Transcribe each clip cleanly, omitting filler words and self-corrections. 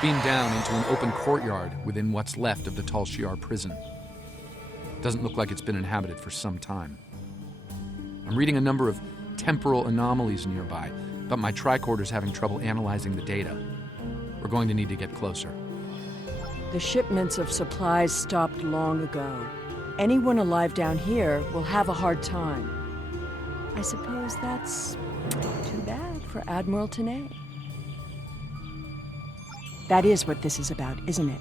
beamed down into an open courtyard within what's left of the Tal Shiar prison. Doesn't look like it's been inhabited for some time. I'm reading a number of temporal anomalies nearby, but my tricorder's having trouble analyzing the data. We're going to need to get closer. The shipments of supplies stopped long ago. Anyone alive down here will have a hard time. I suppose that's too bad for Admiral Tanay. That is what this is about, isn't it?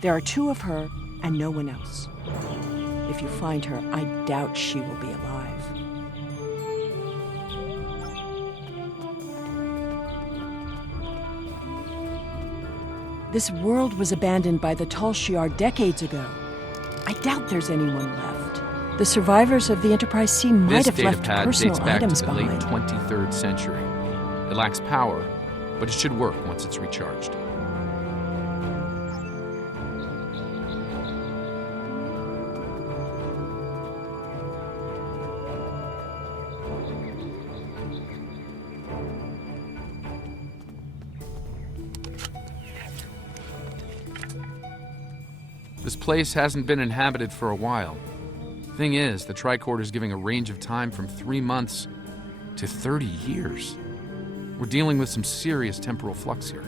There are 2 of her and no one else. If you find her, I doubt she will be alive. This world was abandoned by the Tal Shiar decades ago. I doubt there's anyone left. The survivors of the Enterprise C might have left personal items behind. This datapad dates back to the late 23rd century. It lacks power, but it should work once it's recharged. This place hasn't been inhabited for a while. Thing is, the tricorder's giving a range of time from 3 months to 30 years. We're dealing with some serious temporal flux here.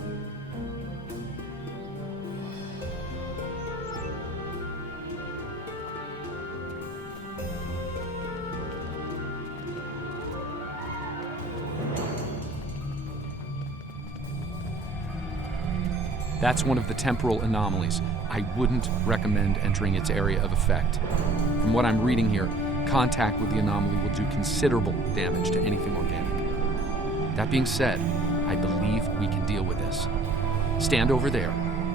That's one of the temporal anomalies. I wouldn't recommend entering its area of effect. From what I'm reading here, contact with the anomaly will do considerable damage to anything organic. That being said, I believe we can deal with this. Stand over there,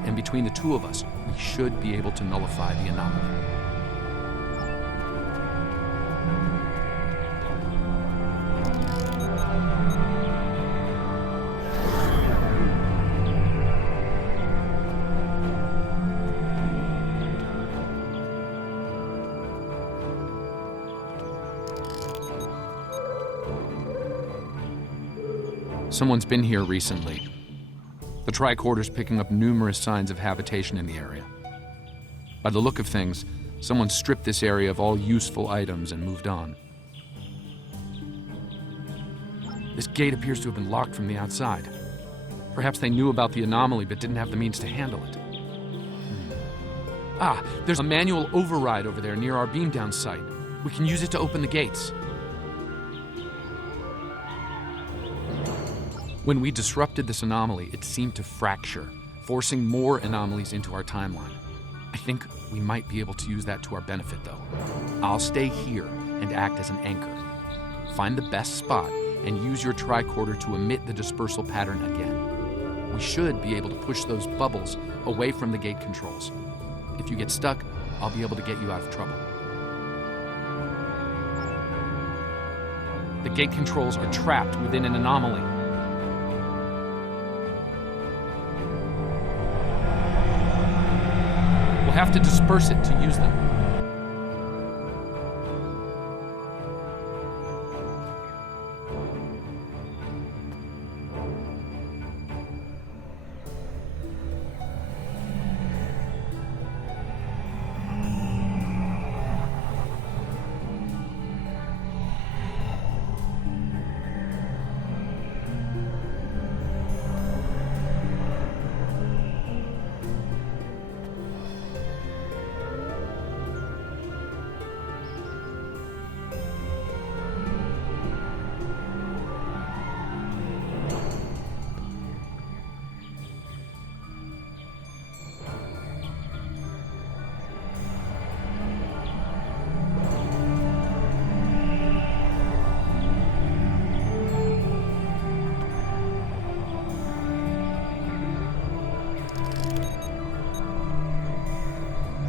and between the 2 of us, we should be able to nullify the anomaly. Someone's been here recently. The tricorder's picking up numerous signs of habitation in the area. By the look of things, someone stripped this area of all useful items and moved on. This gate appears to have been locked from the outside. Perhaps they knew about the anomaly but didn't have the means to handle it. Ah, there's a manual override over there near our beam-down site. We can use it to open the gates. When we disrupted this anomaly, it seemed to fracture, forcing more anomalies into our timeline. I think we might be able to use that to our benefit, though. I'll stay here and act as an anchor. Find the best spot and use your tricorder to emit the dispersal pattern again. We should be able to push those bubbles away from the gate controls. If you get stuck, I'll be able to get you out of trouble. The gate controls are trapped within an anomaly. We'll have to disperse it to use them.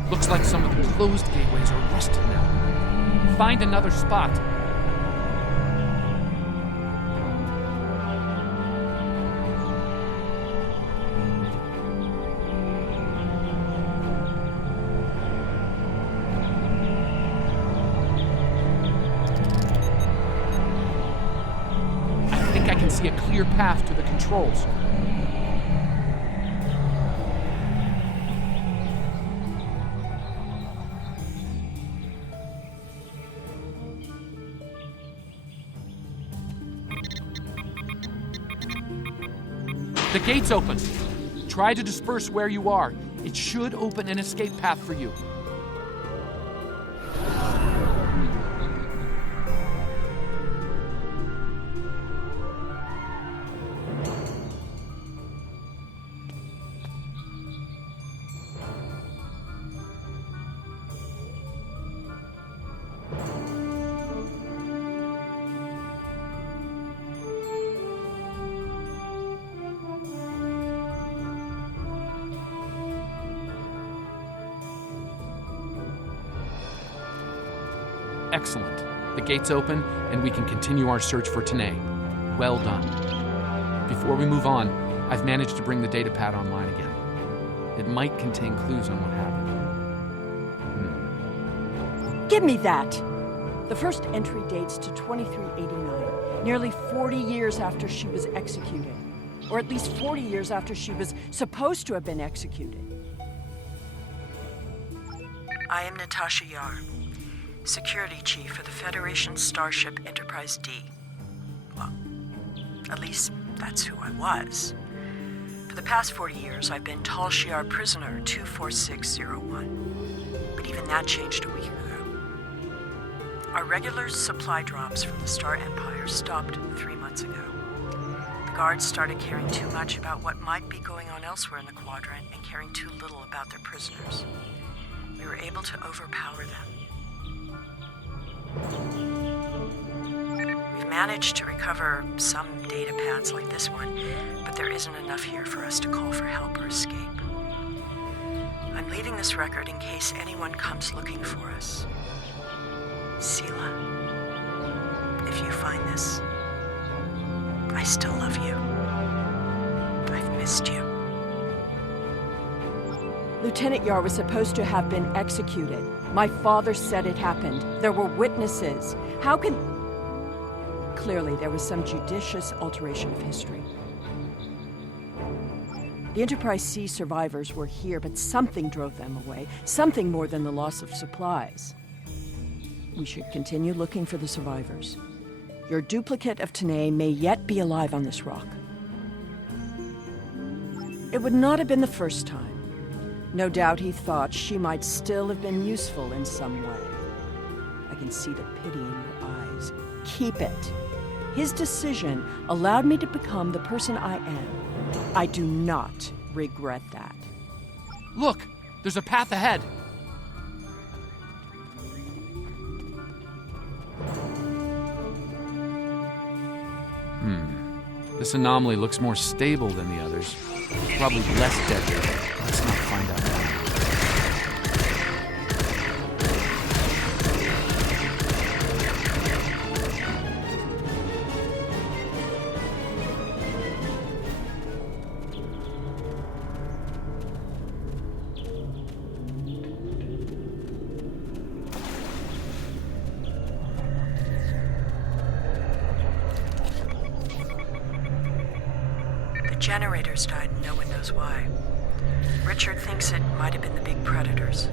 Looks like some of the closed gateways are rusted now. Find another spot. I think I can see a clear path to the controls. The gate's open. Try to disperse where you are. It should open an escape path for you. Excellent. The gate's open, and we can continue our search for Tanae. Well done. Before we move on, I've managed to bring the datapad online again. It might contain clues on what happened. Give me that! The first entry dates to 2389, nearly 40 years after she was executed. Or at least 40 years after she was supposed to have been executed. I am Natasha Yar, Security Chief for the Federation Starship Enterprise D. Well, at least that's who I was. For the past 40 years, I've been Tal Shiar Prisoner 24601. But even that changed a week ago. Our regular supply drops from the Star Empire stopped 3 months ago. The guards started caring too much about what might be going on elsewhere in the quadrant and caring too little about their prisoners. We were able to overpower them. We've managed to recover some data pads like this one, but there isn't enough here for us to call for help or escape. I'm leaving this record in case anyone comes looking for us. Sela, if you find this, I still love you. I've missed you. Lieutenant Yar was supposed to have been executed. My father said it happened. There were witnesses. How can... Clearly, there was some judicious alteration of history. The Enterprise C survivors were here, but something drove them away. Something more than the loss of supplies. We should continue looking for the survivors. Your duplicate of Tanae may yet be alive on this rock. It would not have been the first time. No doubt he thought she might still have been useful in some way. I can see the pity in your eyes. Keep it. His decision allowed me to become the person I am. I do not regret that. Look! There's a path ahead! This anomaly looks more stable than the others. Probably less deadly. Let's not find out now. Generators died and no one knows why. Richard thinks it might have been the big predators.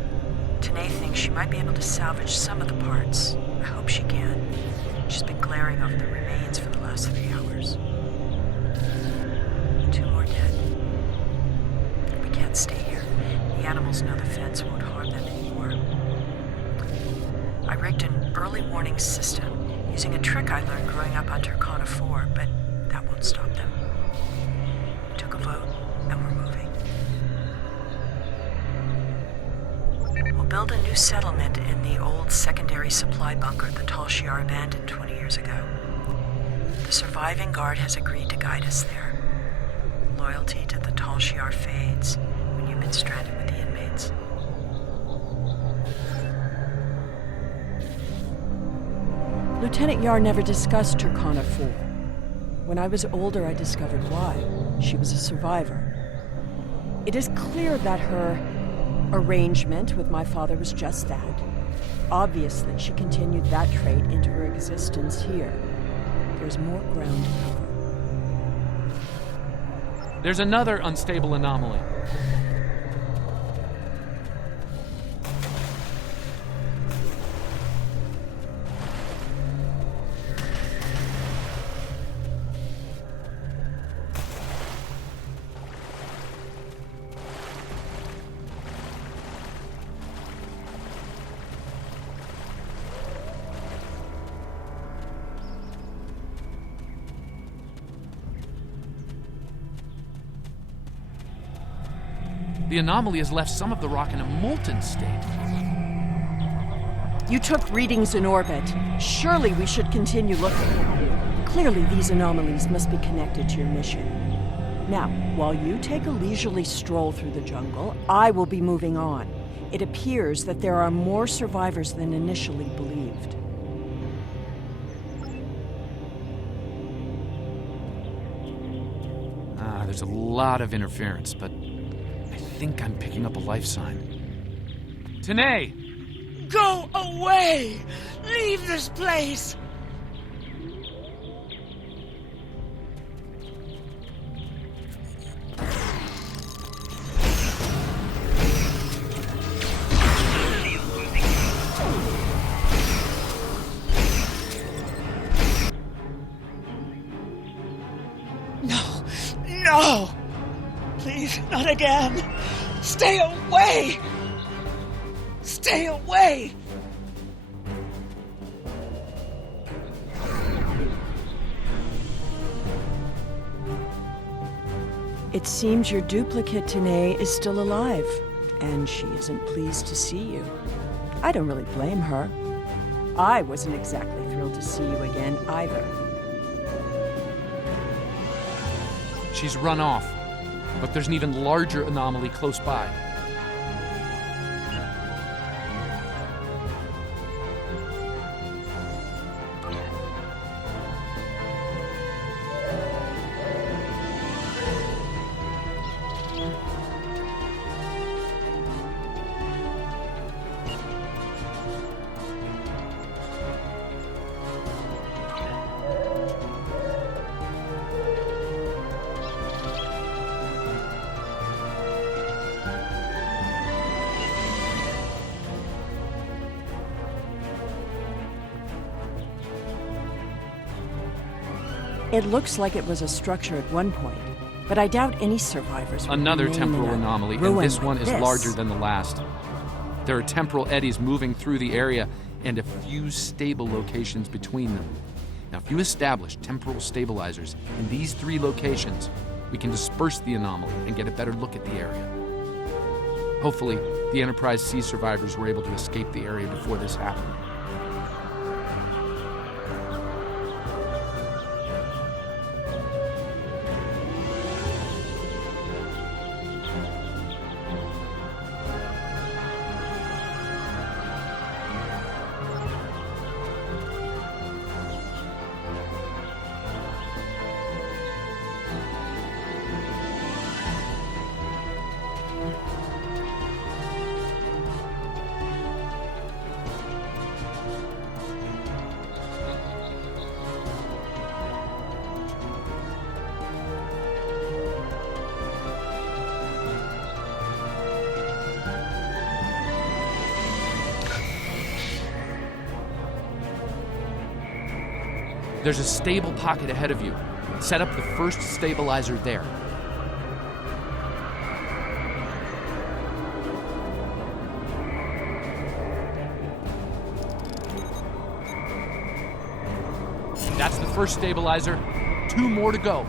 Tanae thinks she might be able to salvage some of the parts. I hope she can. She's been glaring over the remains for the last 3 hours. 2 more dead. We can't stay here. The animals know the fence won't harm them anymore. I rigged an early warning system using a trick I learned growing up on Turkana 4, but that won't stop them. Took a vote, and we're moving. We'll build a new settlement in the old secondary supply bunker the Tal Shiar abandoned 20 years ago. The surviving guard has agreed to guide us there. Loyalty to the Tal Shiar fades when you've been stranded with the inmates. Lieutenant Yar never discussed Turkana 4. When I was older, I discovered why. She was a survivor. It is clear that her arrangement with my father was just that. Obviously, she continued that trait into her existence here. There's more ground to cover. There's another unstable anomaly. The anomaly has left some of the rock in a molten state. You took readings in orbit. Surely we should continue looking. Clearly, these anomalies must be connected to your mission. Now, while you take a leisurely stroll through the jungle, I will be moving on. It appears that there are more survivors than initially believed. There's a lot of interference, but I think I'm picking up a life sign. Tanae! Go away! Leave this place! No! Please, not again! Stay away! Stay away! It seems your duplicate, Tanae, is still alive, and she isn't pleased to see you. I don't really blame her. I wasn't exactly thrilled to see you again, either. She's run off, but there's an even larger anomaly close by. It looks like it was a structure at one point, but I doubt any survivors would Another remain temporal in a anomaly, and ruin this like one is this. larger than the last. There are temporal eddies moving through the area and a few stable locations between them. Now, if you establish temporal stabilizers in these 3 locations, we can disperse the anomaly and get a better look at the area. Hopefully, the Enterprise C survivors were able to escape the area before this happened. There's a stable pocket ahead of you. Set up the first stabilizer there. That's the first stabilizer. 2 more to go.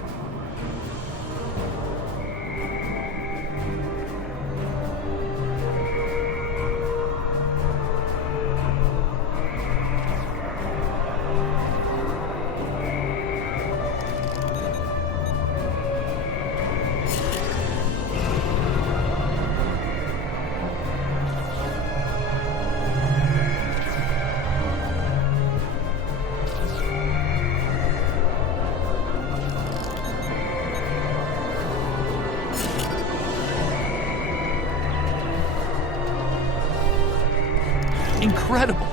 Incredible!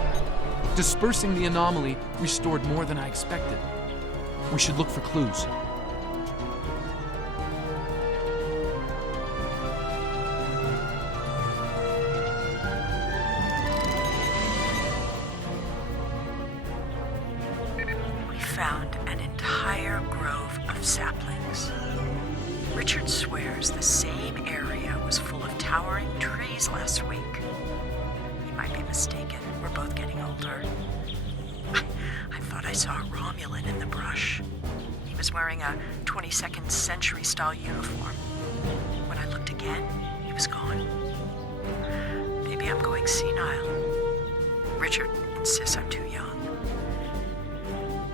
Dispersing the anomaly restored more than I expected. We should look for clues. We found an entire grove of saplings. Richard swears the same area was full of towering trees last week. He might be mistaken. We're both getting older. I thought I saw a Romulan in the brush. He was wearing a 22nd century style uniform. When I looked again, he was Steve's gone. Maybe I'm going senile. Richard insists I'm too young.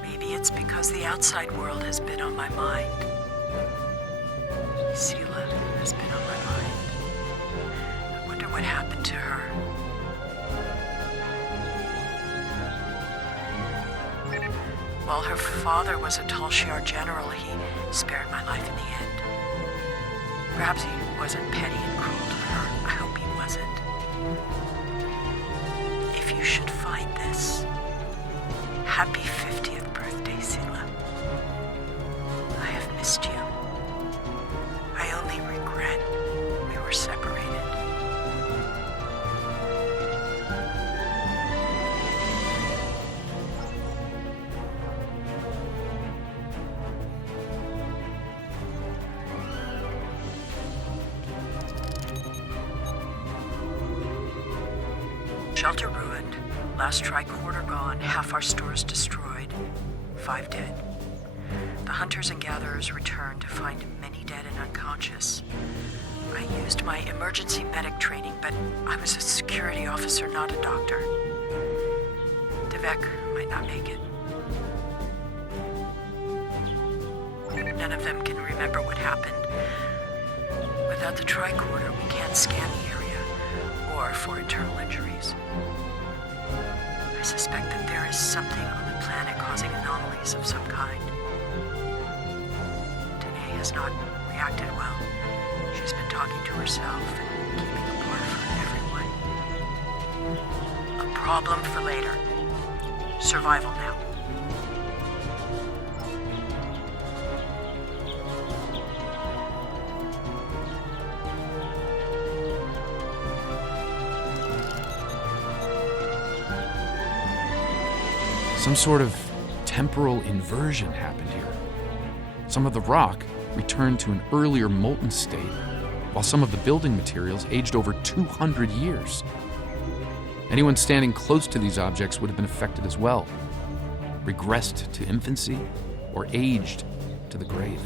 Maybe it's because the outside world has been on my mind. Selah has been on my mind. I wonder what happened to her. While her father was a Tal Shiar general, he spared my life in the end. Perhaps he wasn't petty and cruel to her. I hope he wasn't. If you should find this, happy 50th birthday, Selah. I have missed you. I only regret we were separated. Shelter ruined, last tricorder gone, half our stores destroyed, 5 dead. The hunters and gatherers returned to find many dead and unconscious. I used my emergency medic training, but I was a security officer, not a doctor. Devek might not make it. None of them can remember what happened. Without the tricorder, we can't scan the area, or for internal injuries. I suspect that there is something on the planet causing anomalies of some kind. Danae has not reacted well. She's been talking to herself and keeping apart from everyone. A problem for later. Survival now. Some sort of temporal inversion happened here. Some of the rock returned to an earlier molten state, while some of the building materials aged over 200 years. Anyone standing close to these objects would have been affected as well, regressed to infancy, or aged to the grave.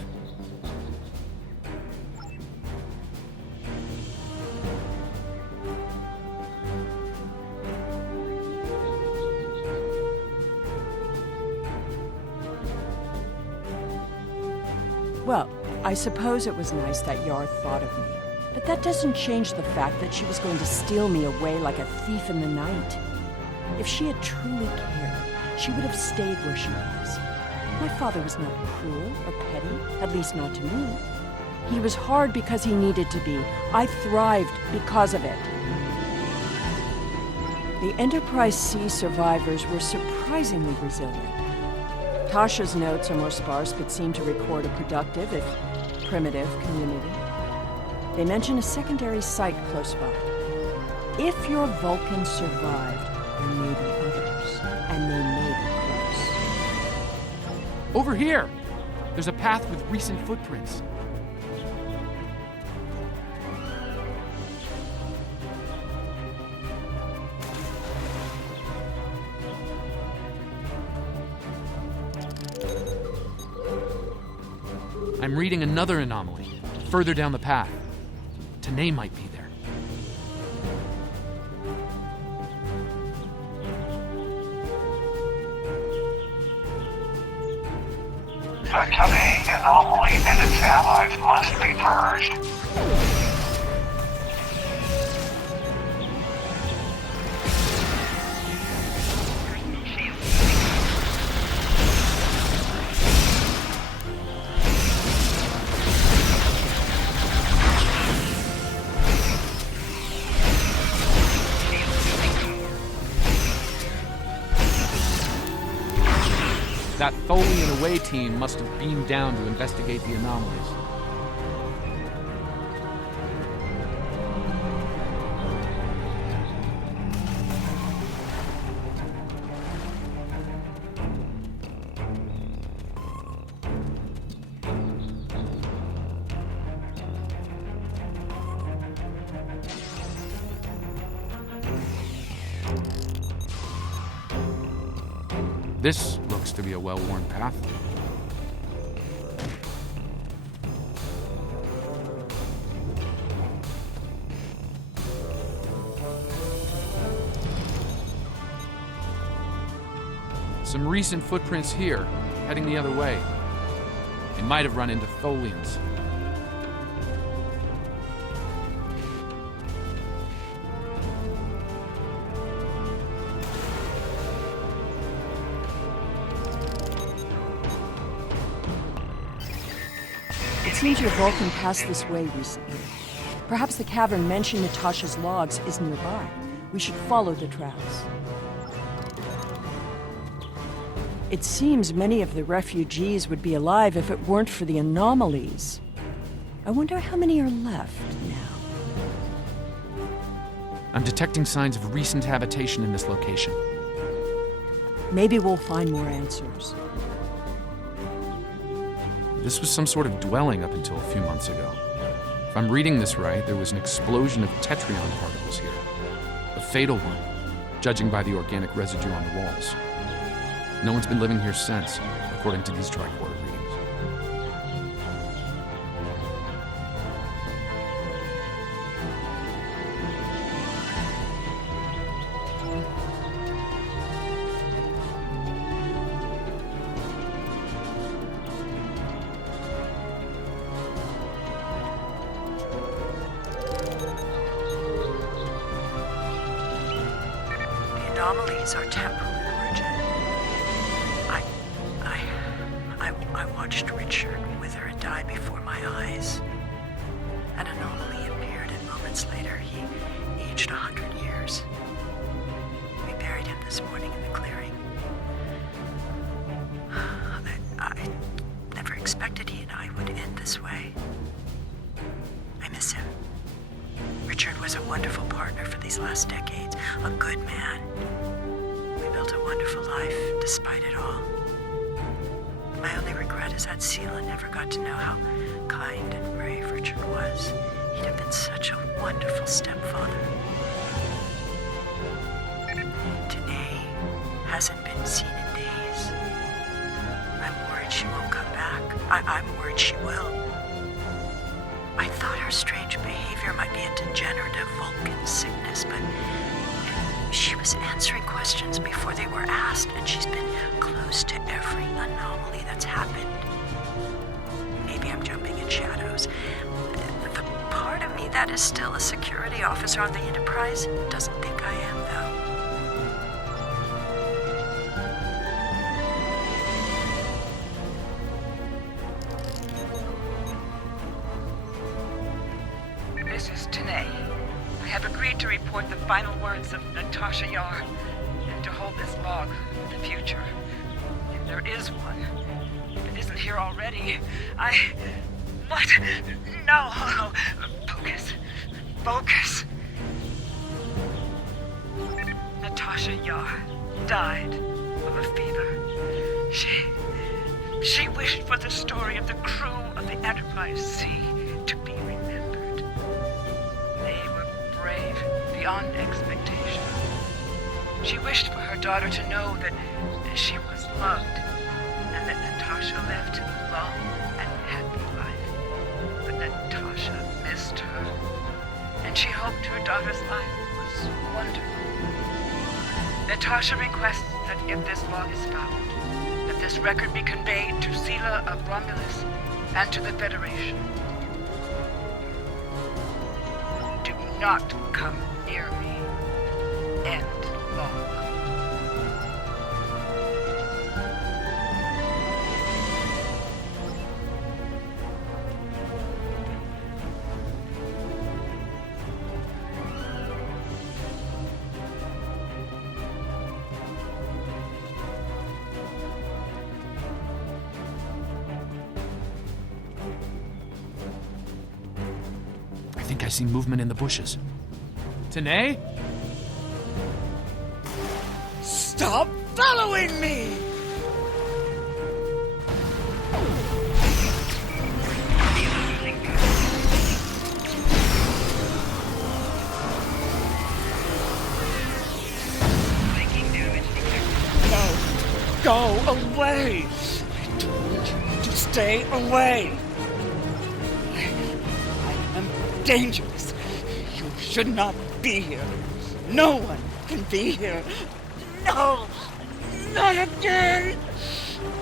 Well, I suppose it was nice that Yar thought of me. But that doesn't change the fact that she was going to steal me away like a thief in the night. If she had truly cared, she would have stayed where she was. My father was not cruel or petty, at least not to me. He was hard because he needed to be. I thrived because of it. The Enterprise C survivors were surprisingly resilient. Tasha's notes are more sparse, but seem to record a productive, if primitive, community. They mention a secondary site close by. If your Vulcan survived, there may be others, and they may be close. Over here! There's a path with recent footprints. I'm reading another anomaly, further down the path. Tanae might be there. The Tanae anomaly and its allies must be purged. That Tholian away team must have beamed down to investigate the anomalies. This looks to be a well-worn path. Some recent footprints here, heading the other way. They might have run into Tholians. It seems your Vulcan passed this way recently. Perhaps the cavern mentioned Natasha's logs is nearby. We should follow the tracks. It seems many of the refugees would be alive if it weren't for the anomalies. I wonder how many are left now. I'm detecting signs of recent habitation in this location. Maybe we'll find more answers. This was some sort of dwelling up until a few months ago. If I'm reading this right, there was an explosion of tetrion particles here. A fatal one, judging by the organic residue on the walls. No one's been living here since, according to these tricorder readings. The anomalies are temporal in origin. I watched Richard wither and die before my eyes. An anomaly appeared, and moments later, he aged 100 years. We buried him this morning in the clearing. I never expected he and I would end this way. I miss him. Richard was a wonderful partner for these last decades, a good man. We built a wonderful life despite it all. My only regret is that Sela never got to know how kind and brave Richard was. He'd have been such a wonderful stepfather. Danae hasn't been seen in days. I'm worried she won't come back. I'm worried she will. I thought her strange behavior might be a degenerative Vulcan sickness, but she was answering questions before they were asked, and she's been close to every anomaly that's happened. Maybe I'm jumping in shadows. The part of me that is still a security officer on the Enterprise doesn't think I am, though. This is Tanae. I have agreed to report the final words of Natasha Yar and to hold this log for the future. If there is one, if it isn't here already, What? No! Focus. Focus. Natasha Yar died of a fever. She wished for the story of the crew of the Enterprise C to be remembered. They were brave beyond expectation. She wished for her daughter to know that she was loved and that Natasha lived a long and happy life. But Natasha missed her, and she hoped her daughter's life was wonderful. Natasha requests that if this log is found, that this record be conveyed to Sela of Romulus and to the Federation. Do not come near me. End log. I think I see movement in the bushes. Tanae? Stop following me! No, go away! I told you to stay away! I am dangerous. You should not be here. No one can be here. No! Not again!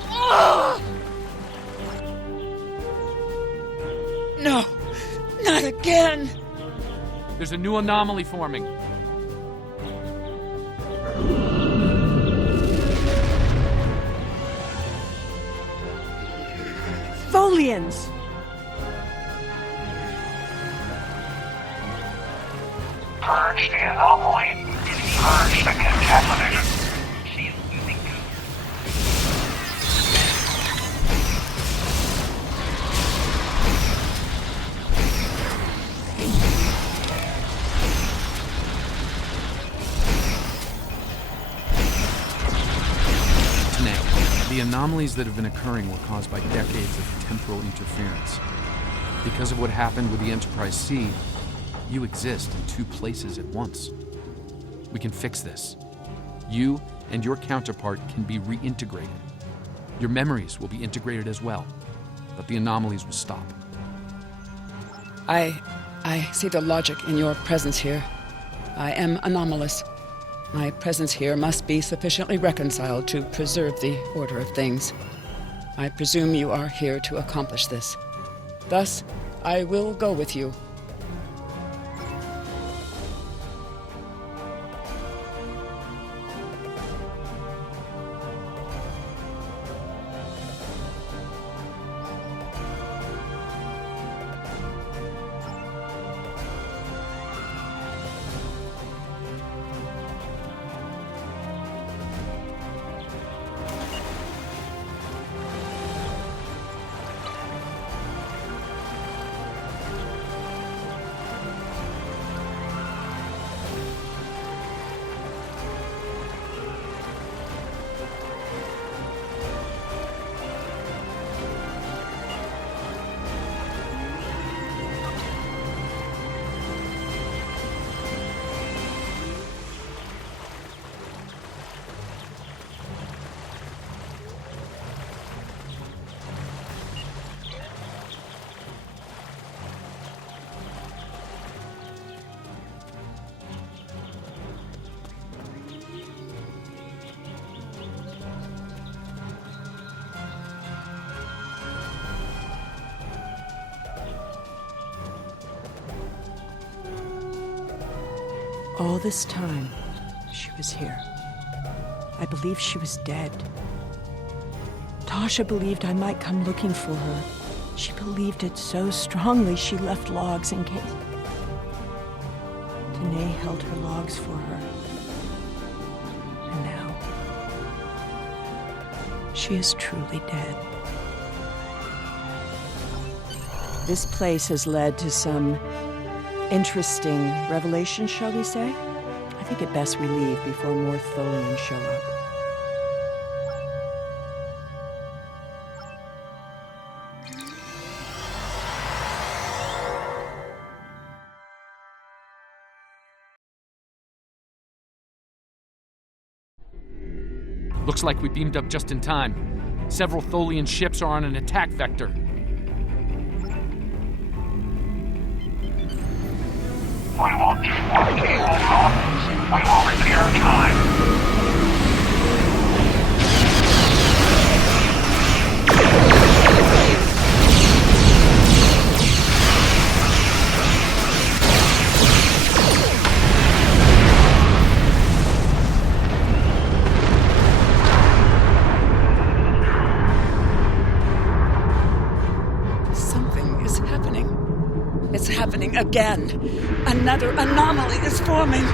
Oh! No! Not again! There's a new anomaly forming. Tholians! Purge the anomaly. Purge the contamination. The anomalies that have been occurring were caused by decades of temporal interference. Because of what happened with the Enterprise C, you exist in two places at once. We can fix this. You and your counterpart can be reintegrated. Your memories will be integrated as well, but the anomalies will stop. I see the logic in your presence here. I am anomalous. My presence here must be sufficiently reconciled to preserve the order of things. I presume you are here to accomplish this. Thus, I will go with you. All this time, she was here. I believed she was dead. Tasha believed I might come looking for her. She believed it so strongly she left logs in case. Danae held her logs for her. And now, she is truly dead. This place has led to some interesting revelations, shall we say? I think it best we leave before more Tholians show up. Looks like we beamed up just in time. Several Tholian ships are on an attack vector. We will deflect evil thoughts. We will repair time. Something is happening. It's happening again. Another anomaly is forming.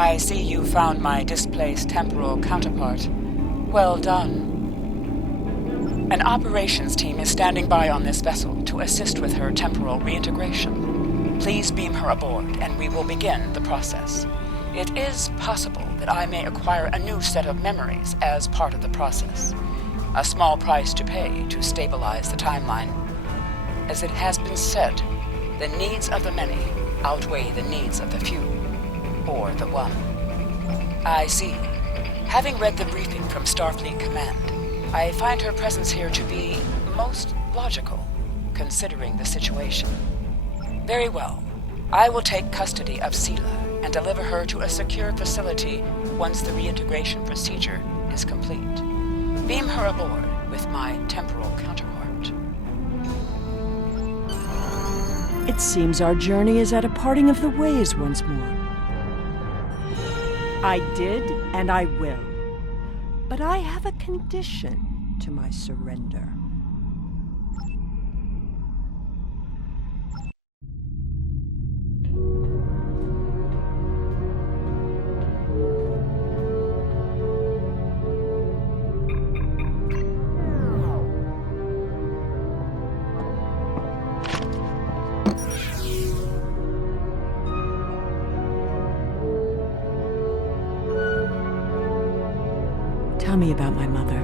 I see you found my displaced temporal counterpart. Well done. An operations team is standing by on this vessel to assist with her temporal reintegration. Please beam her aboard, and we will begin the process. It is possible that I may acquire a new set of memories as part of the process. A small price to pay to stabilize the timeline. As it has been said, the needs of the many outweigh the needs of the few, or the one. I see. Having read the briefing from Starfleet Command, I find her presence here to be most logical, considering the situation. Very well. I will take custody of Sela and deliver her to a secure facility once the reintegration procedure is complete. Beam her aboard with my temporal counterpart. It seems our journey is at a parting of the ways once more. I did, and I will. But I have a condition to my surrender. Tell me about my mother.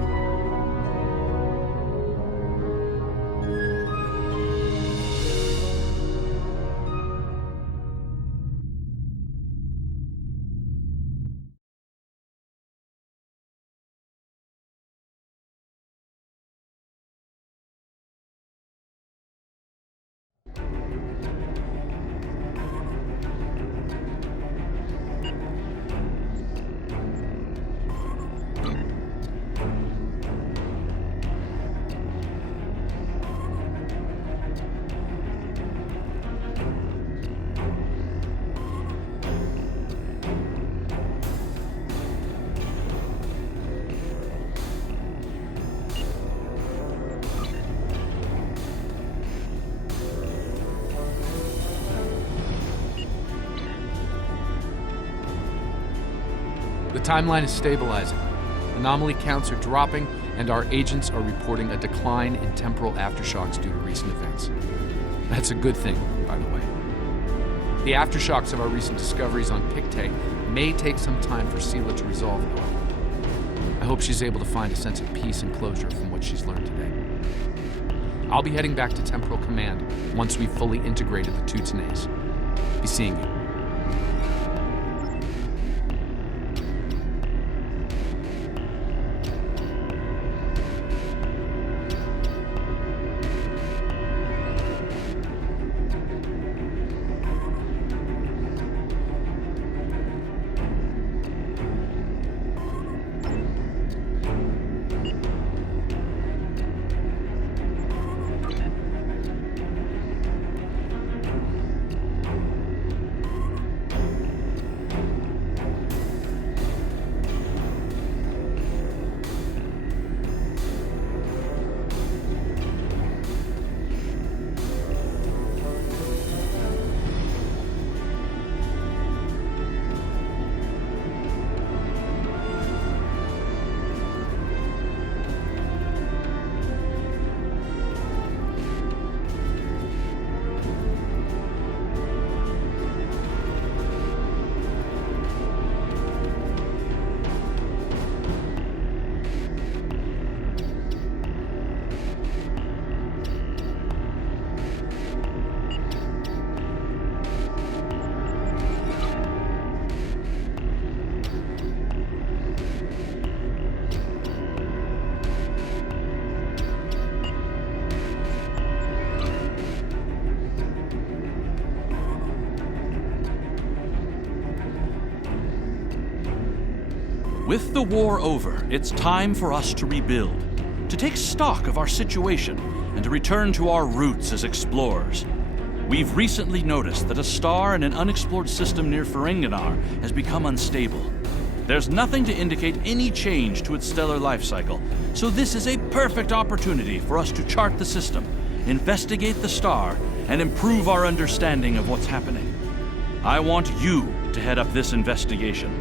The timeline is stabilizing. Anomaly counts are dropping, and our agents are reporting a decline in temporal aftershocks due to recent events. That's a good thing, by the way. The aftershocks of our recent discoveries on Pictet may take some time for Sela to resolve, however. I hope she's able to find a sense of peace and closure from what she's learned today. I'll be heading back to Temporal Command once we've fully integrated the two Tanays. Be seeing you. With the war over, it's time for us to rebuild, to take stock of our situation, and to return to our roots as explorers. We've recently noticed that a star in an unexplored system near Ferenginar has become unstable. There's nothing to indicate any change to its stellar life cycle, so this is a perfect opportunity for us to chart the system, investigate the star, and improve our understanding of what's happening. I want you to head up this investigation.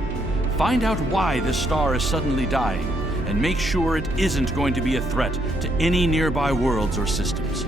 Find out why this star is suddenly dying, and make sure it isn't going to be a threat to any nearby worlds or systems.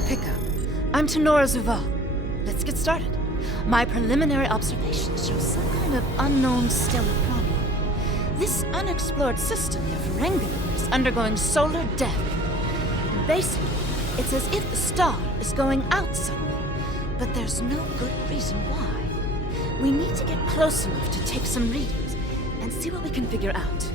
the pickup. I'm Tenora Zuval. Let's get started. My preliminary observations show some kind of unknown stellar problem. This unexplored system of Ferenginar is undergoing solar death. Basically, it's as if the star is going out suddenly, but there's no good reason why. We need to get close enough to take some readings and see what we can figure out.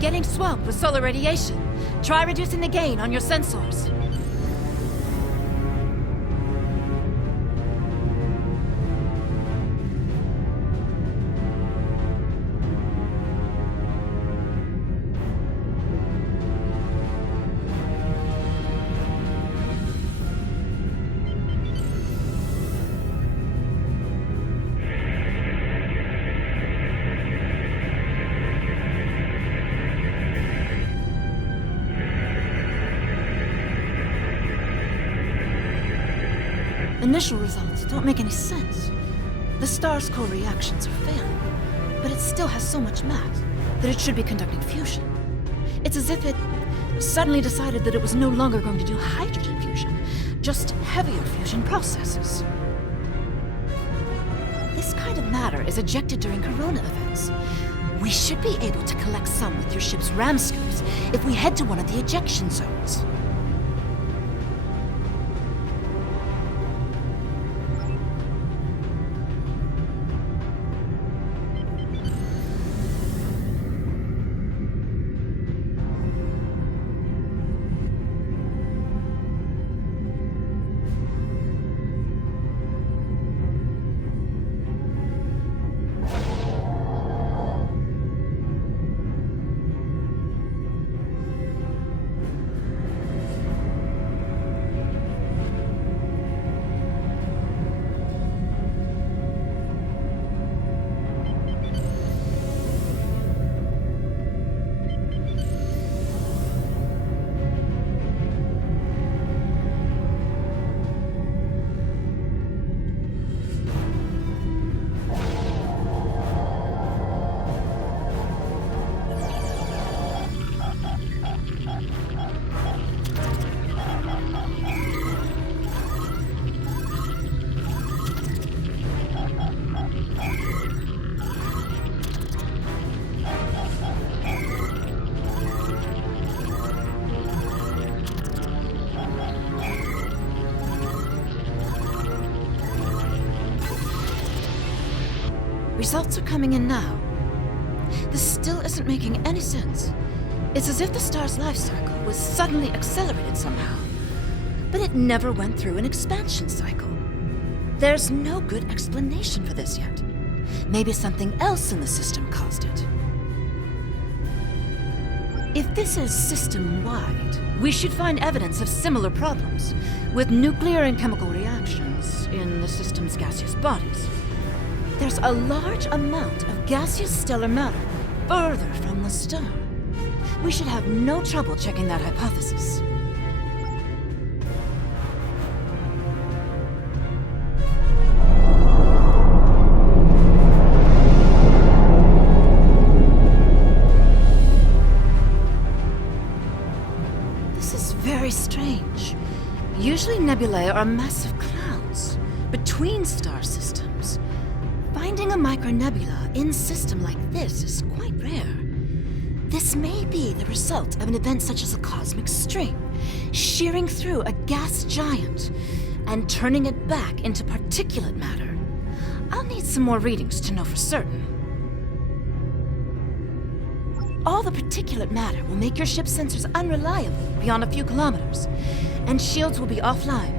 Getting swamped with solar radiation. Try reducing the gain on your sensors. Initial results don't make any sense. The star's core reactions are failing, but it still has so much mass that it should be conducting fusion. It's as if it suddenly decided that it was no longer going to do hydrogen fusion, just heavier fusion processes. This kind of matter is ejected during corona events. We should be able to collect some with your ship's ram scoops if we head to one of the ejection zones. Results are coming in now. This still isn't making any sense. It's as if the star's life cycle was suddenly accelerated somehow. But it never went through an expansion cycle. There's no good explanation for this yet. Maybe something else in the system caused it. If this is system-wide, we should find evidence of similar problems, with nuclear and chemical reactions in the system's gaseous bodies. There's a large amount of gaseous stellar matter further from the star. We should have no trouble checking that hypothesis. This is very strange. Usually nebulae are massive clouds between star systems. Finding a micronebula in a system like this is quite rare. This may be the result of an event such as a cosmic stream, shearing through a gas giant and turning it back into particulate matter. I'll need some more readings to know for certain. All the particulate matter will make your ship's sensors unreliable beyond a few kilometers, and shields will be offline.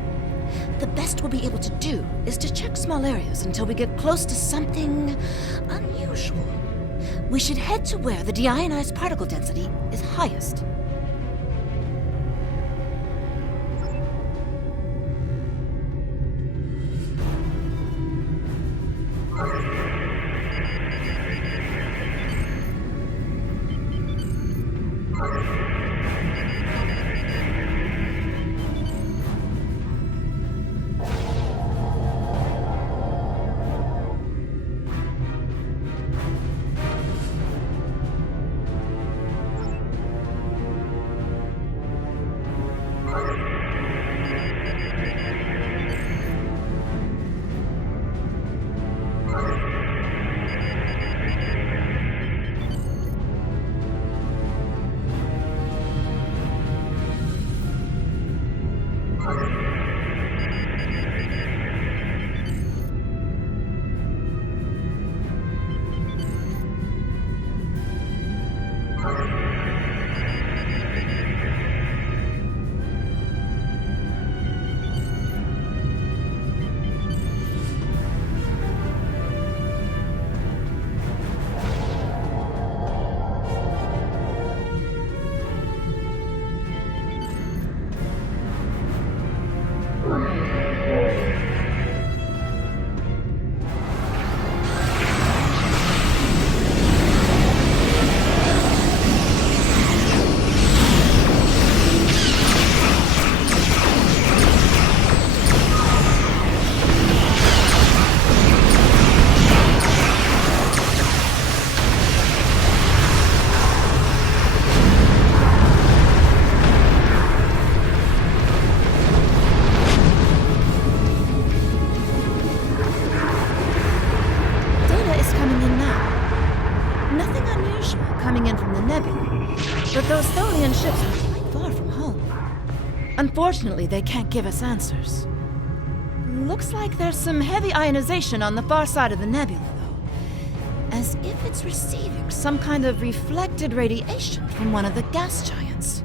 The best we'll be able to do is to check small areas until we get close to something unusual. We should head to where the deionized particle density is highest. But those Tholian ships are quite far from home. Unfortunately, they can't give us answers. Looks like there's some heavy ionization on the far side of the nebula, though. As if it's receiving some kind of reflected radiation from one of the gas giants.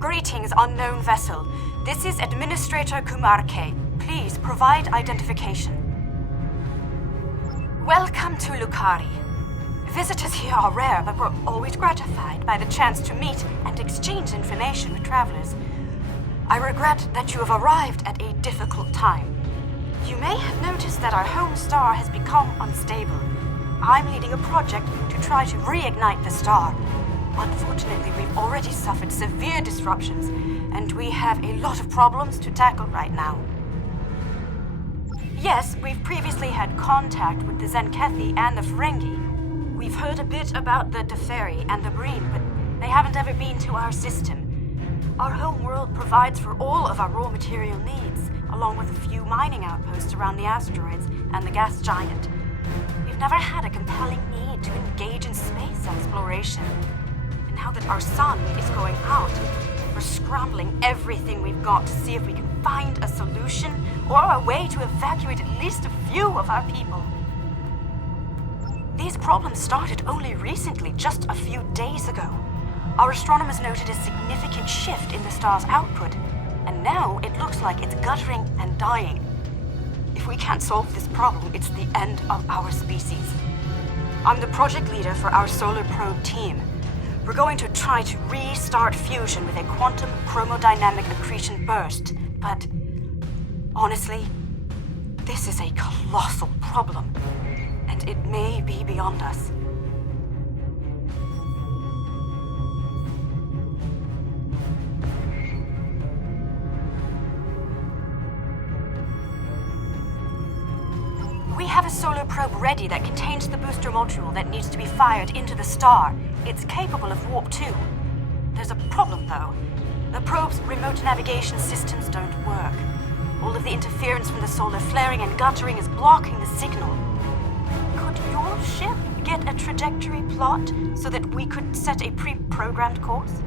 Greetings, unknown vessel. This is Administrator Kumarke. Please provide identification. Welcome to Lukari. Visitors here are rare, but we're always gratified by the chance to meet and exchange information with travelers. I regret that you have arrived at a difficult time. You may have noticed that our home star has become unstable. I'm leading a project to try to reignite the star. Unfortunately, we've already suffered severe disruptions, and we have a lot of problems to tackle right now. Yes, we've previously had contact with the Zenkethi and the Ferengi. We've heard a bit about the Teferi and the Breen, but they haven't ever been to our system. Our home world provides for all of our raw material needs, along with a few mining outposts around the asteroids and the gas giant. We've never had a compelling need to engage in space exploration. And now that our sun is going out, we're scrambling everything we've got to see if we can find a solution or a way to evacuate at least a few of our people. These problems started only recently, just a few days ago. Our astronomers noted a significant shift in the star's output, and now it looks like it's guttering and dying. If we can't solve this problem, it's the end of our species. I'm the project leader for our solar probe team. We're going to try to restart fusion with a quantum chromodynamic accretion burst, but honestly, this is a colossal problem, and it may be beyond us. We have a solar probe ready that contains the booster module that needs to be fired into the star. It's capable of warp 2. There's a problem, though. The probe's remote navigation systems don't work. All of the interference from the solar flaring and guttering is blocking the signal. Could your ship get a trajectory plot so that we could set a pre-programmed course?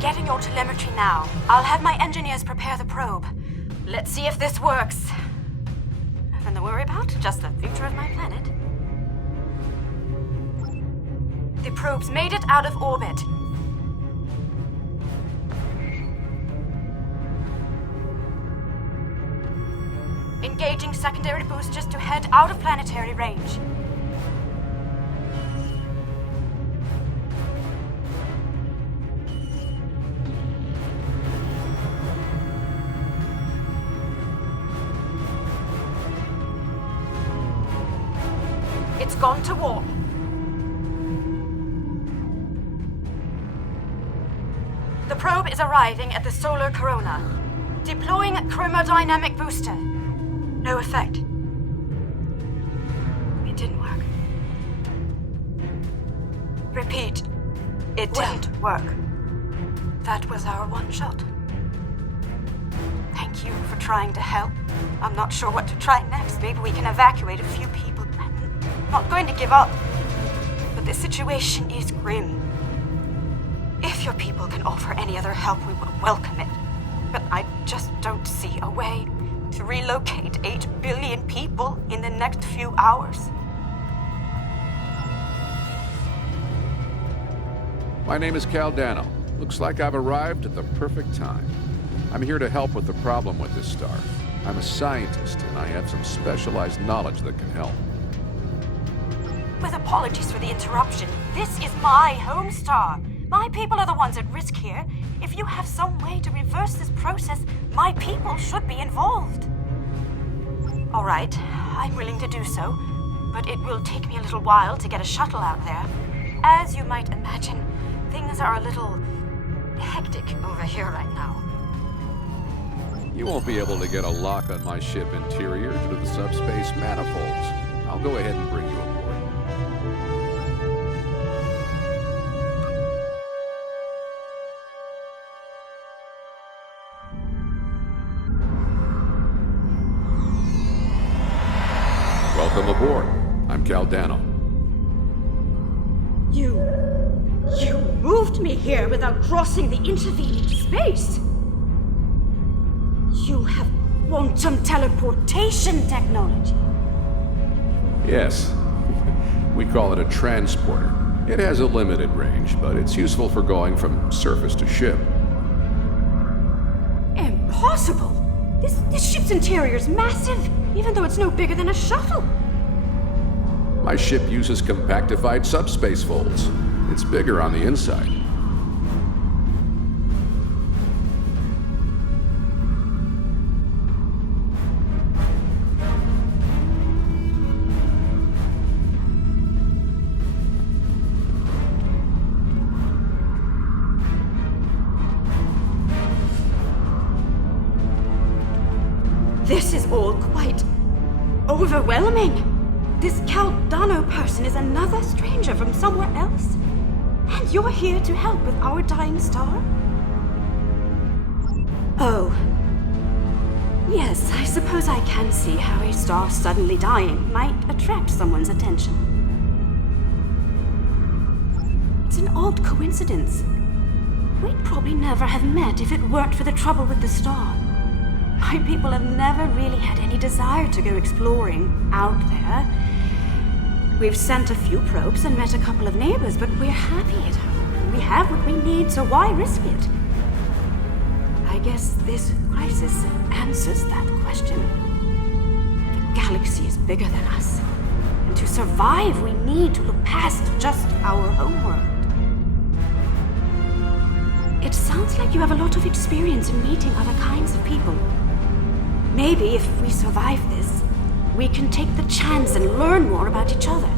Getting your telemetry now. I'll have my engineers prepare the probe. Let's see if this works. Nothing to worry about, just the future of my planet. The probe's made it out of orbit. Engaging secondary boosters to head out of planetary range. It's gone to warp. The probe is arriving at the solar corona. Deploying chromodynamic booster. No effect. It didn't work. Repeat. It didn't work. That was our one shot. Thank you for trying to help. I'm not sure what to try next. Maybe we can evacuate a few people. I'm not going to give up. But the situation is grim. If your people can offer any other help, we would welcome it. But I just don't see a way to relocate 8 billion people in the next few hours. My name is Cal Dano. Looks like I've arrived at the perfect time. I'm here to help with the problem with this star. I'm a scientist, and I have some specialized knowledge that can help. With apologies for the interruption, this is my home star. My people are the ones at risk here. If you have some way to reverse this process, my people should be involved. All right, I'm willing to do so, but it will take me a little while to get a shuttle out there. As you might imagine, things are a little hectic over here right now. You won't be able to get a lock on my ship interior due to the subspace manifolds. I'll go ahead and bring you aboard. Welcome aboard. I'm Cal Dano. You moved me here without crossing the intervening space. You have quantum teleportation technology. Yes. We call it a transporter. It has a limited range, but it's useful for going from surface to ship. Impossible! This ship's interior is massive, even though it's no bigger than a shuttle. My ship uses compactified subspace folds. It's bigger on the inside. This is all quite overwhelming. This Cal Dano person is another stranger from somewhere else. And you're here to help with our dying star? Oh. Yes, I suppose I can see how a star suddenly dying might attract someone's attention. It's an odd coincidence. We'd probably never have met if it weren't for the trouble with the star. My people have never really had any desire to go exploring out there. We've sent a few probes and met a couple of neighbors, but we're happy at home. We have what we need, so why risk it? I guess this crisis answers that question. The galaxy is bigger than us, and to survive, we need to look past just our homeworld. It sounds like you have a lot of experience in meeting other kinds of people. Maybe if we survive this, we can take the chance and learn more about each other,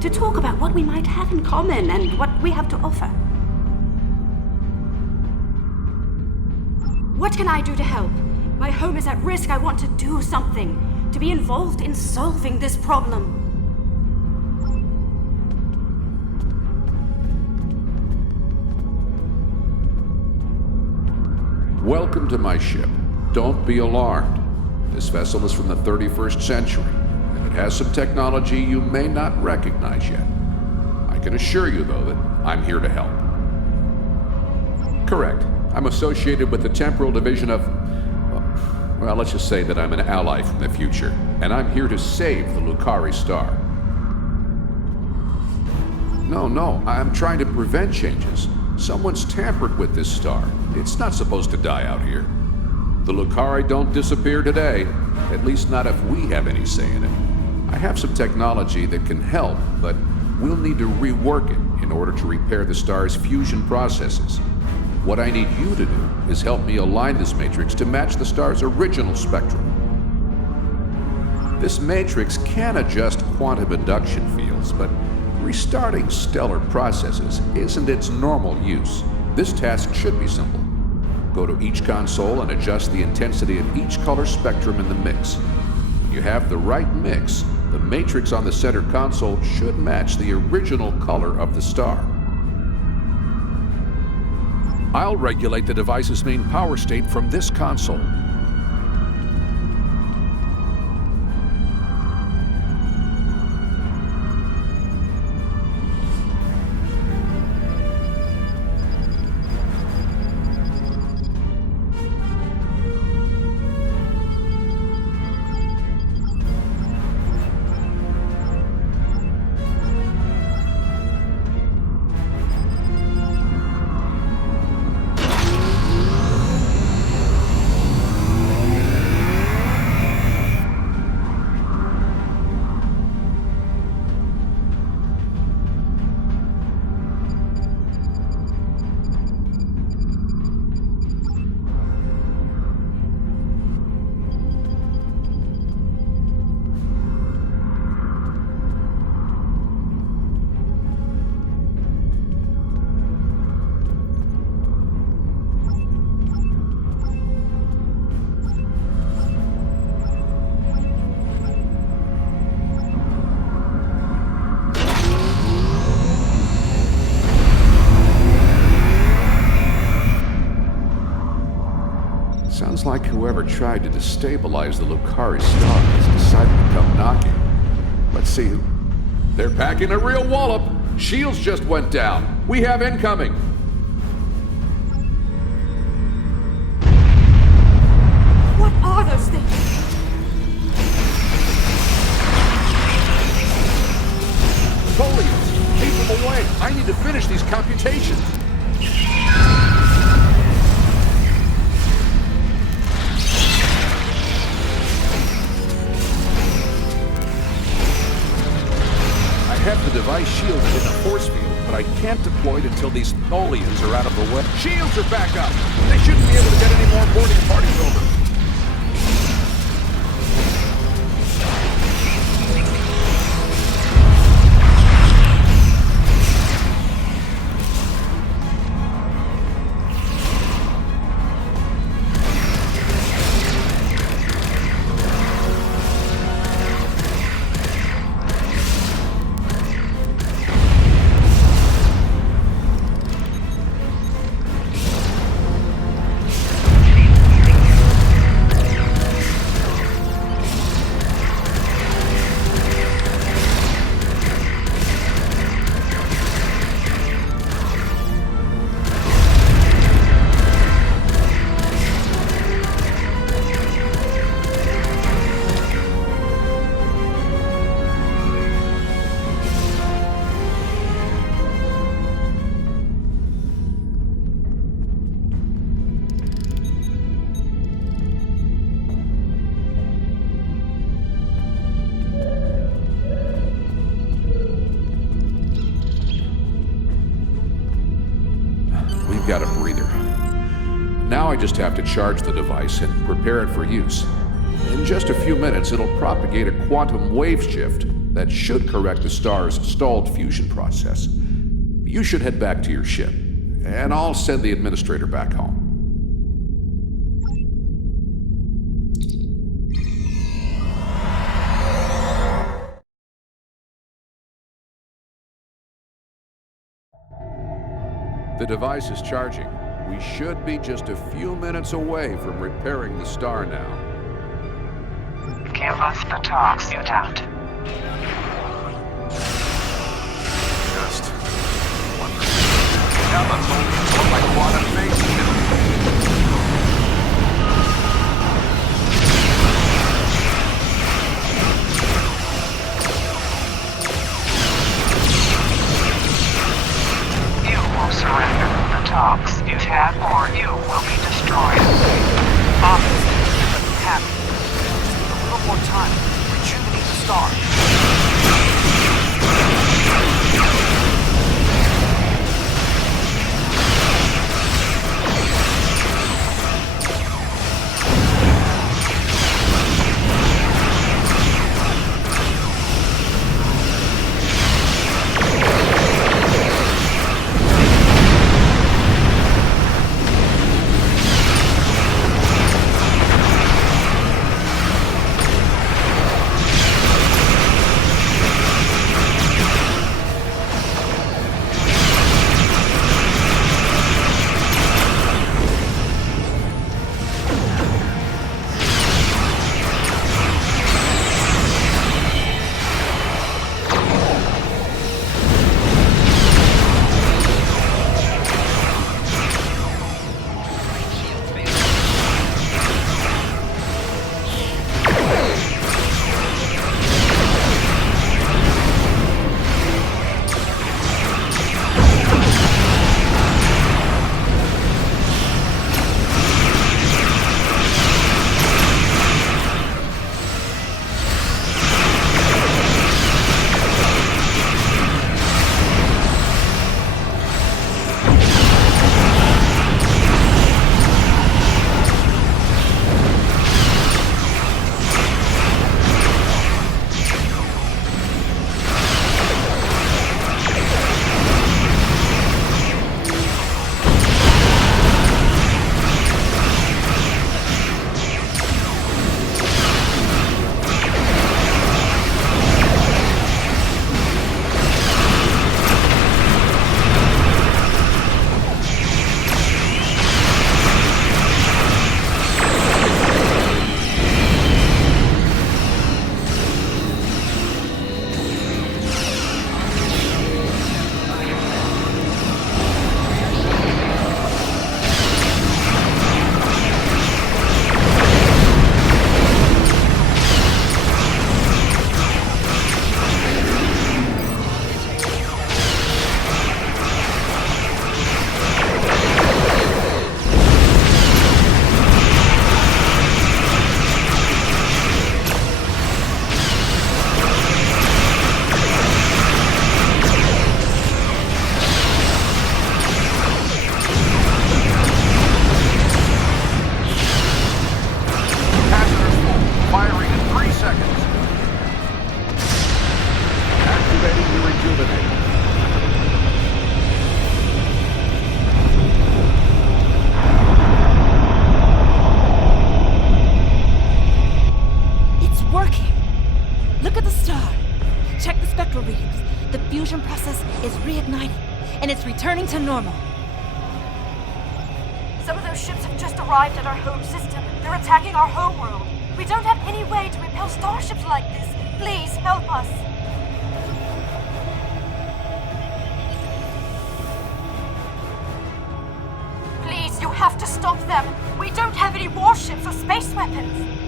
to talk about what we might have in common and what we have to offer. What can I do to help? My home is at risk. I want to do something, to be involved in solving this problem. Welcome to my ship. Don't be alarmed. This vessel is from the 31st century, and it has some technology you may not recognize yet. I can assure you, though, that I'm here to help. Correct. I'm associated with the Temporal Division of... well, let's just say that I'm an ally from the future, and I'm here to save the Lukari star. No, I'm trying to prevent changes. Someone's tampered with this star. It's not supposed to die out here. The Lukari don't disappear today, at least not if we have any say in it. I have some technology that can help, but we'll need to rework it in order to repair the star's fusion processes. What I need you to do is help me align this matrix to match the star's original spectrum. This matrix can adjust quantum induction fields, but restarting stellar processes isn't its normal use. This task should be simple. Go to each console and adjust the intensity of each color spectrum in the mix. When you have the right mix, the matrix on the center console should match the original color of the star. I'll regulate the device's main power state from this console. Sounds like whoever tried to destabilize the Lukari star has decided to come knocking. Let's see who... They're packing a real wallop! Shields just went down! We have incoming! What are those things? Folios! Keep them away! I need to finish these computations! I have the device shielded in a force field, but I can't deploy it until these Tholians are out of the way. Shields are back up! They shouldn't be able to get any more boarding parties over. Got a breather. Now I just have to charge the device and prepare it for use. In just a few minutes, it'll propagate a quantum wave shift that should correct the star's stalled fusion process. You should head back to your ship, and I'll send the administrator back home. The device is charging. We should be just a few minutes away from repairing the star now. Give us the talks, mutant. Just 1%. Now let's only look like quantum phase. star. Returning to normal. Some of those ships have just arrived at our home system. They're attacking our homeworld. We don't have any way to repel starships like this. Please, help us. Please, you have to stop them. We don't have any warships or space weapons.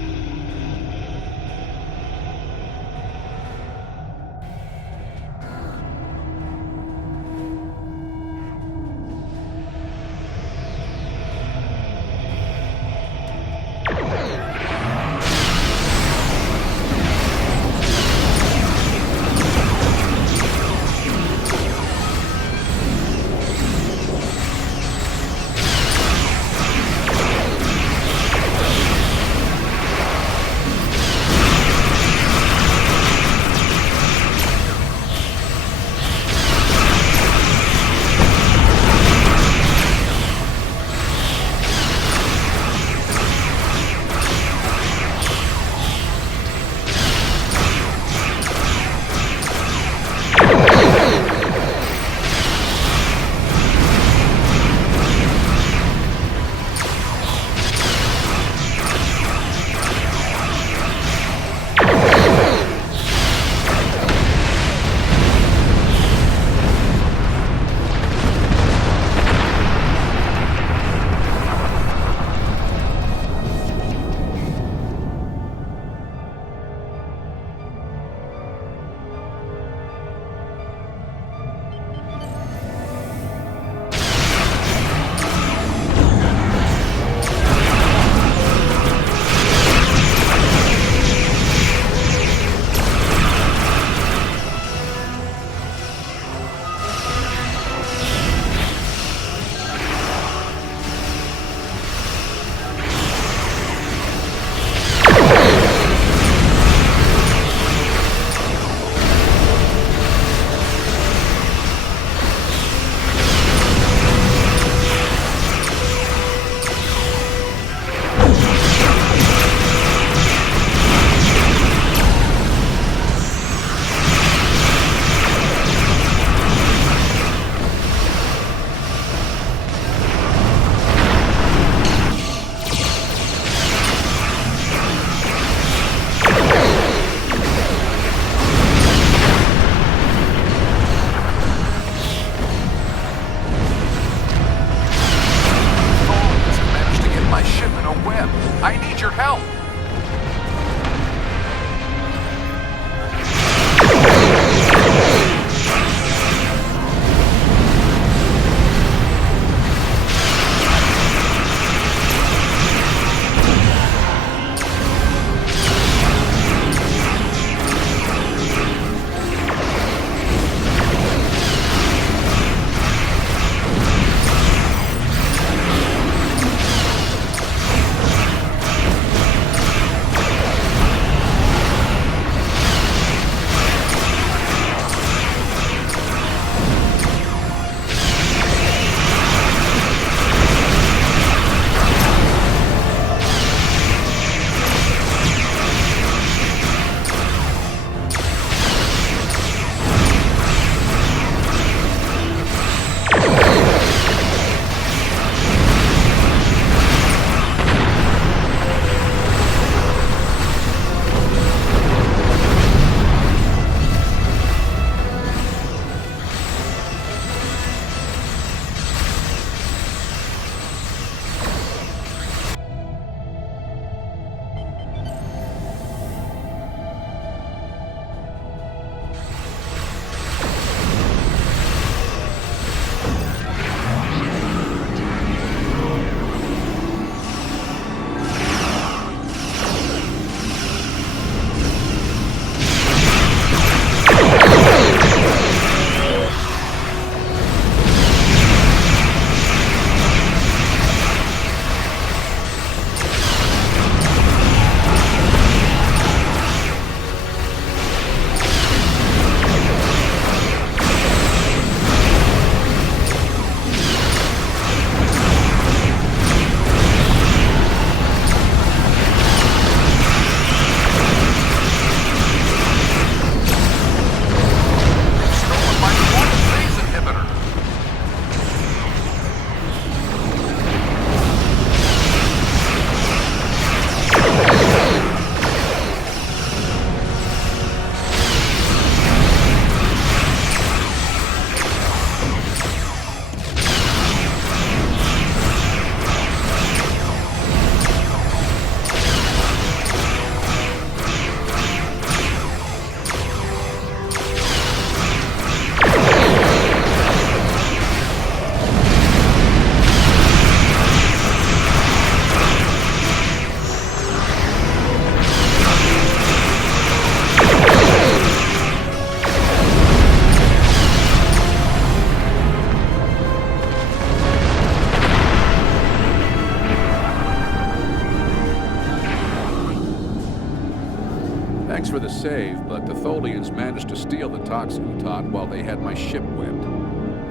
save, but the Tholians managed to steal the Tox Utot while they had my ship whipped.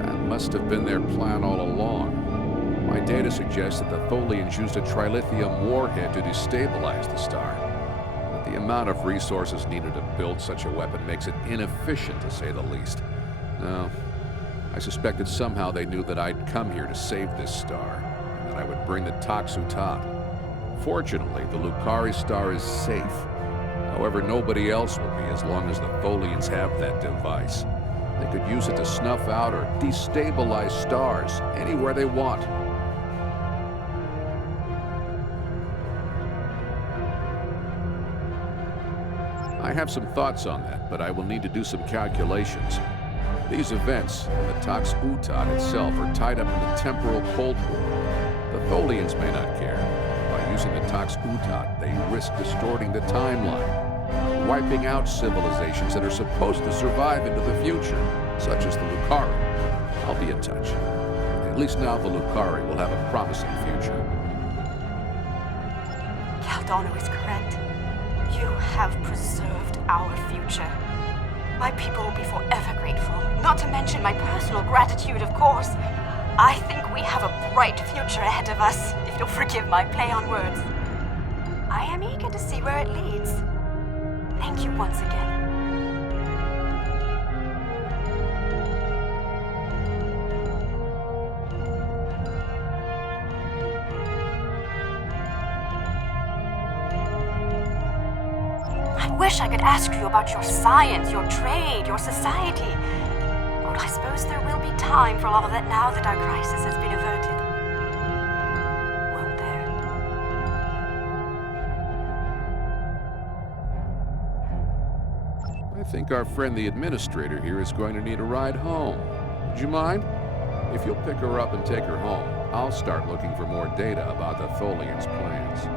That must have been their plan all along. My data suggests that the Tholians used a trilithium warhead to destabilize the star. But the amount of resources needed to build such a weapon makes it inefficient, to say the least. No, I suspected somehow they knew that I'd come here to save this star, and that I would bring the Tox Utot. Fortunately, the Lukari star is safe. However, nobody else will be as long as the Tholians have that device. They could use it to snuff out or destabilize stars anywhere they want. I have some thoughts on that, but I will need to do some calculations. These events, and the Tox Utot itself, are tied up in the temporal Cold War. The Tholians may not care. By using the Tox Utot, they risk distorting the timeline, wiping out civilizations that are supposed to survive into the future, such as the Lukari. I'll be in touch. At least now the Lukari will have a promising future. Caldano is correct. You have preserved our future. My people will be forever grateful, not to mention my personal gratitude, of course. I think we have a bright future ahead of us, if you'll forgive my play on words. I am eager to see where it leads. Thank you once again. I wish I could ask you about your science, your trade, your society. But I suppose there will be time for all of that now that our crisis has been averted. Won't there? I think our friend the administrator here is going to need a ride home. Would you mind? If you'll pick her up and take her home, I'll start looking for more data about the Tholians' plans.